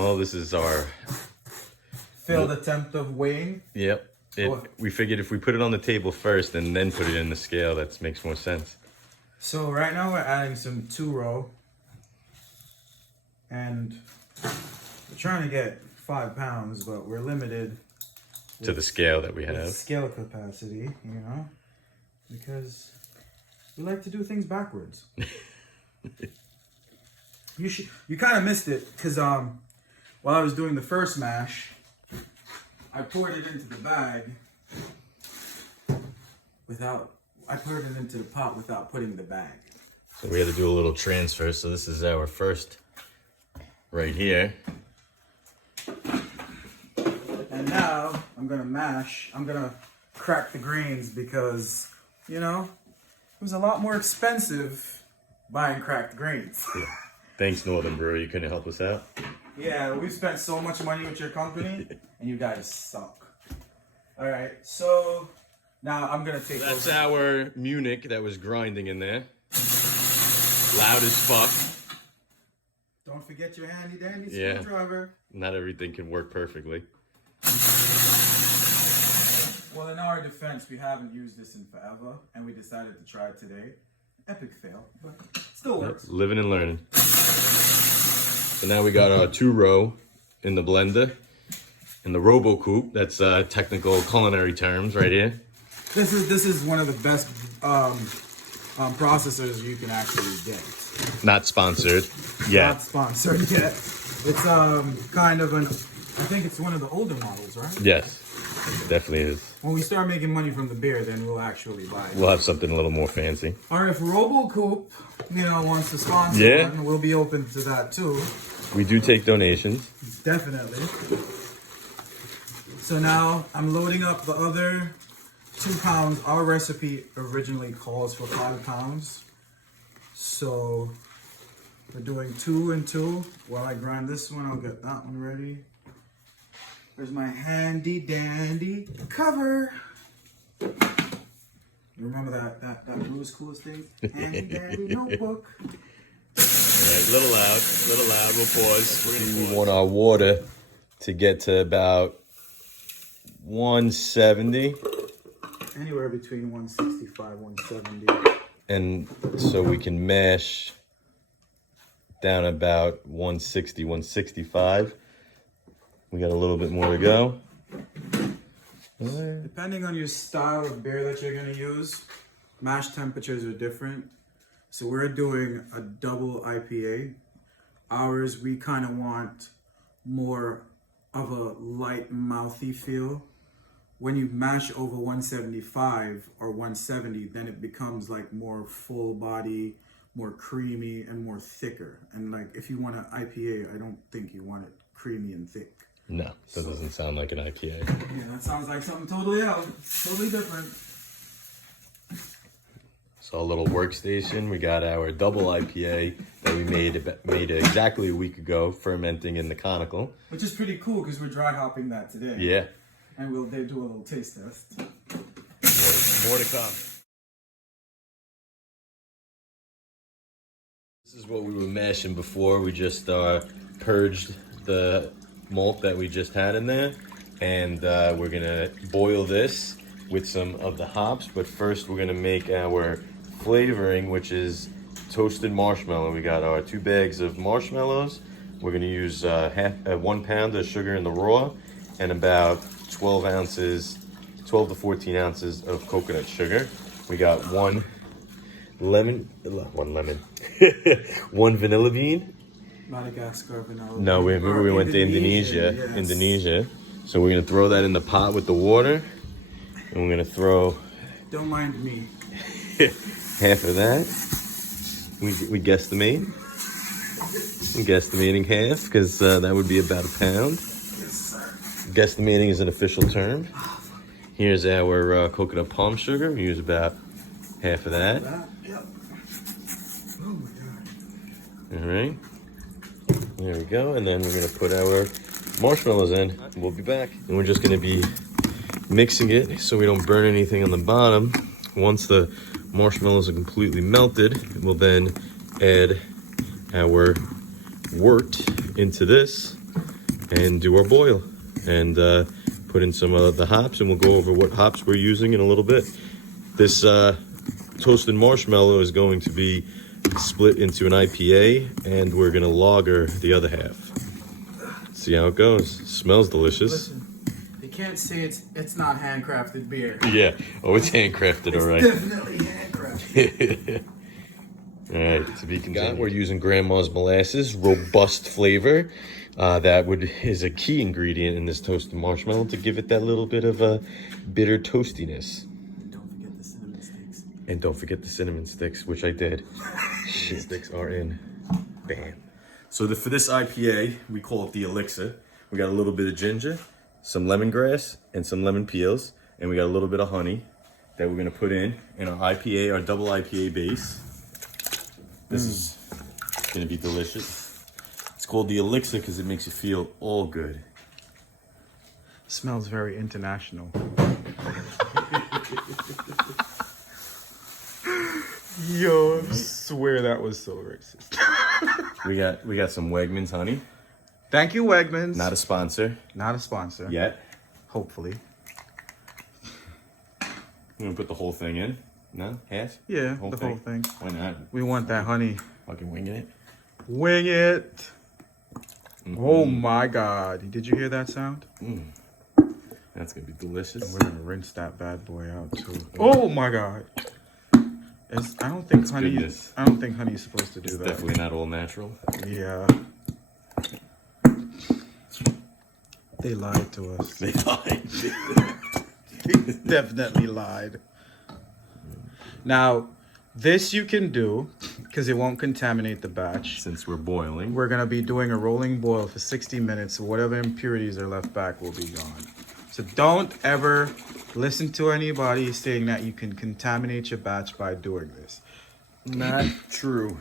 Well, this is our failed attempt of weighing. Yep. We figured if we put it on the table first and then put it in the scale, that makes more sense. So right now we're adding some 2-row. And we're trying to get 5 pounds, but we're limited To the scale that we have. Scale capacity, you know, because we like to do things backwards. You kind of missed it because while I was doing the first mash, I poured it into the bag I poured it into the pot without putting the bag. So we had to do a little transfer. So this is our first right here. And now I'm gonna crack the grains because, you know, it was a lot more expensive buying cracked grains. Yeah. Thanks, Northern Brew. You couldn't help us out. Yeah, we've spent so much money with your company, and you guys suck. All right, so now I'm gonna take. That's our Munich that was grinding in there. Loud as fuck. Don't forget your handy dandy screwdriver. Not everything can work perfectly. Well, in our defense, we haven't used this in forever, and we decided to try it today. Epic fail, but still works. Living and learning. So now we got our 2-row in the blender. In the Robo Coupe, that's technical culinary terms right here. This is one of the best processors you can actually get. Not sponsored yet. Not sponsored yet. It's kind of I think it's one of the older models, right? Yes, it definitely is. When we start making money from the beer, then we'll actually buy it. We'll have something a little more fancy. Or if Robo Coupe, you know, wants to sponsor one, we'll be open to that too. We do take donations. Definitely. So now I'm loading up the other 2 pounds. Our recipe originally calls for 5 pounds. So we're doing 2 and 2. While I grind this one, I'll get that one ready. There's my handy dandy cover. You remember that Brew's coolest thing? Handy dandy notebook. Alright, a little loud, we'll pause. We want our water to get to about 170. Anywhere between 165, 170. And so we can mash down about 160, 165. We got a little bit more to go. Depending on your style of beer that you're gonna use, mash temperatures are different. So we're doing a double IPA. Ours, we kind of want more of a light, mouthy feel. When you mash over 175 or 170, then it becomes like more full body, more creamy, and more thicker. And like if you want an IPA, I don't think you want it creamy and thick. No, that doesn't sound like an IPA. Yeah, that sounds like something totally else, totally different. So a little workstation. We got our double IPA that we made exactly a week ago, fermenting in the conical. Which is pretty cool because we're dry hopping that today. Yeah. And we'll do a little taste test. More to come. This is what we were mashing before. We just purged the malt that we just had in there. And we're going to boil this with some of the hops. But first we're going to make our flavoring, which is toasted marshmallow. We got our 2 bags of marshmallows. We're going to use 1 pound of sugar in the raw and about 12 to 14 ounces of coconut sugar. We got one vanilla bean. Madagascar vanilla. No, remember we went to Indonesia. Yes. Indonesia. So we're gonna throw that in the pot with the water, and we're gonna throw. Don't mind me. Half of that. We guesstimate. I'm guesstimating half because that would be about 1 pound. Yes, sir. Guesstimating is an official term. Here's our coconut palm sugar. We use about half of that. Yep. Oh my God. All right. There we go. And then we're going to put our marshmallows in. We'll be back. And we're just going to be mixing it so we don't burn anything on the bottom. Once the marshmallows are completely melted, we'll then add our wort into this. and do our boil. And put in some of the hops, and we'll go over what hops we're using in a little bit. This toasted marshmallow is going to be split into an IPA, and we're gonna lager the other half. See how it goes. Smells delicious. Listen, you can't say it's not handcrafted beer. Yeah. Oh, it's handcrafted, all right. Definitely handcrafted. All right, to be continued. We're using Grandma's molasses, robust flavor. That is a key ingredient in this toasted marshmallow to give it that little bit of a bitter toastiness. Don't forget the cinnamon sticks. And don't forget the cinnamon sticks, which I did. Shit, sticks are in. Bam. So for this IPA, we call it the Elixir. We got a little bit of ginger, some lemongrass, and some lemon peels, and we got a little bit of honey that we're gonna put in our IPA, our double IPA base. This is gonna be delicious. It's called the Elixir because it makes you feel all good. Smells very international. Yo, I swear that was so racist. We got some Wegmans honey. Thank you, Wegmans. Not a sponsor Not a sponsor. yet. Hopefully. I'm gonna put the whole thing in. No? Half? Yeah, the whole thing. Why not? We want that honey. Fucking winging it. Wing it. Oh my God. Did you hear that sound? That's gonna be delicious. We're gonna rinse that bad boy out too. Oh my God. I don't think honey. goodness. I don't think honey's supposed to do that. Definitely not all natural. Yeah. They lied to us. They lied. They definitely lied. Now, this you can do because it won't contaminate the batch. Since we're boiling. We're gonna be doing a rolling boil for 60 minutes. So whatever impurities are left back will be gone. So don't ever listen to anybody saying that you can contaminate your batch by doing this. Not true.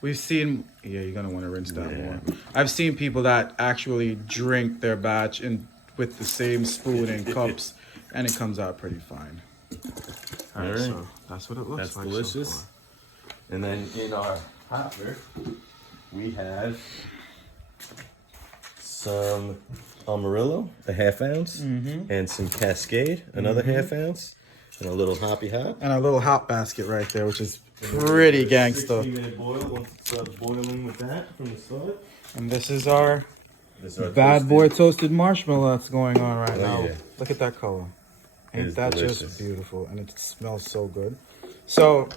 We've seen, yeah, you're gonna want to rinse that more. I've seen people that actually drink their batch with the same spoon and cups, and it comes out pretty fine. All right, so that's what it looks like. That's delicious. So far. And then in our hopper, we have some Amarillo, a half ounce, and some Cascade, another half ounce, and a little hoppy hop. And a little hot basket right there, which is pretty gangsta. 60-minute boil once it starts boiling with that from the start. And this is our This is our bad boy toasted marshmallow that's going on right now. yeah. Look at that color. It Ain't is that delicious. just beautiful? And it smells so good. So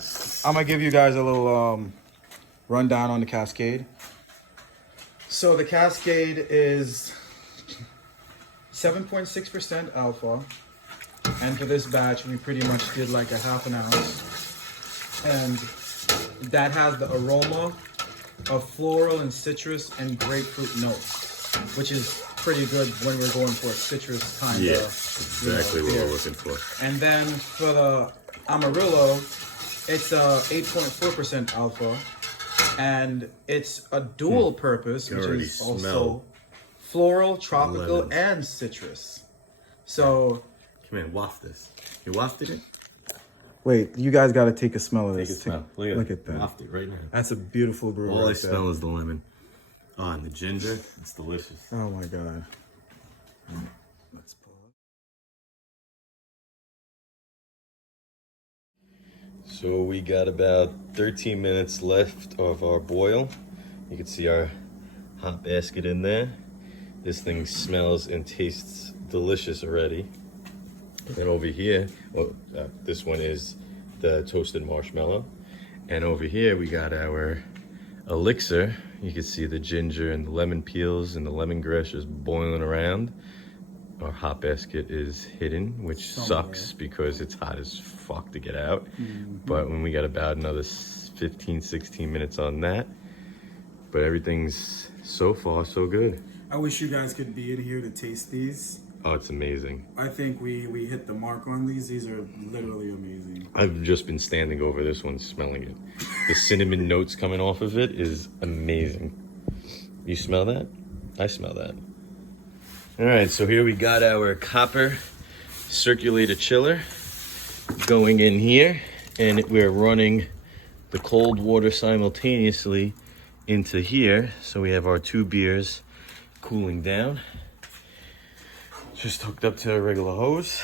I'm gonna give you guys a little rundown on the Cascade. So the Cascade is 7.6% alpha. And for this batch, we pretty much did like a half an ounce. And that has the aroma of floral and citrus and grapefruit notes, which is pretty good when we're going for a citrus kind of. exactly what we're looking for. And then for the Amarillo, it's a 8.4% alpha, and it's a dual purpose, You which already is also smell floral, tropical, lemons. and citrus. So, Come here, waft this. You wafted it? wait, you guys got to take a smell of Take a this. smell. Look at that. Waft it right now. That's a beautiful brew. All I right there. smell is the lemon. Oh, and the ginger. It's delicious. Oh my God. Let's pull it. So we got about 13 minutes left of our boil. You can see our hot basket in there. This thing smells and tastes delicious already. And over here, this one is the toasted marshmallow. And over here we got our Elixir. You can see the ginger and the lemon peels and the lemongrass just boiling around. Our hot basket is hidden, which sucks because it's hot as fuck to get out. But when we got about another 15, 16 minutes on that, but everything's so far so good. I wish you guys could be in here to taste these. Oh, it's amazing. I think we hit the mark on these. These are literally amazing. I've just been standing over this one smelling it. The cinnamon notes coming off of it is amazing. You smell that? I smell that. All right, so here we got our copper circulator chiller going in here, and we're running the cold water simultaneously into here. So we have our two beers cooling down. Just hooked up to a regular hose.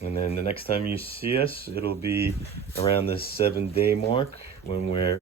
And then the next time you see us, it'll be around the 7-day mark when we're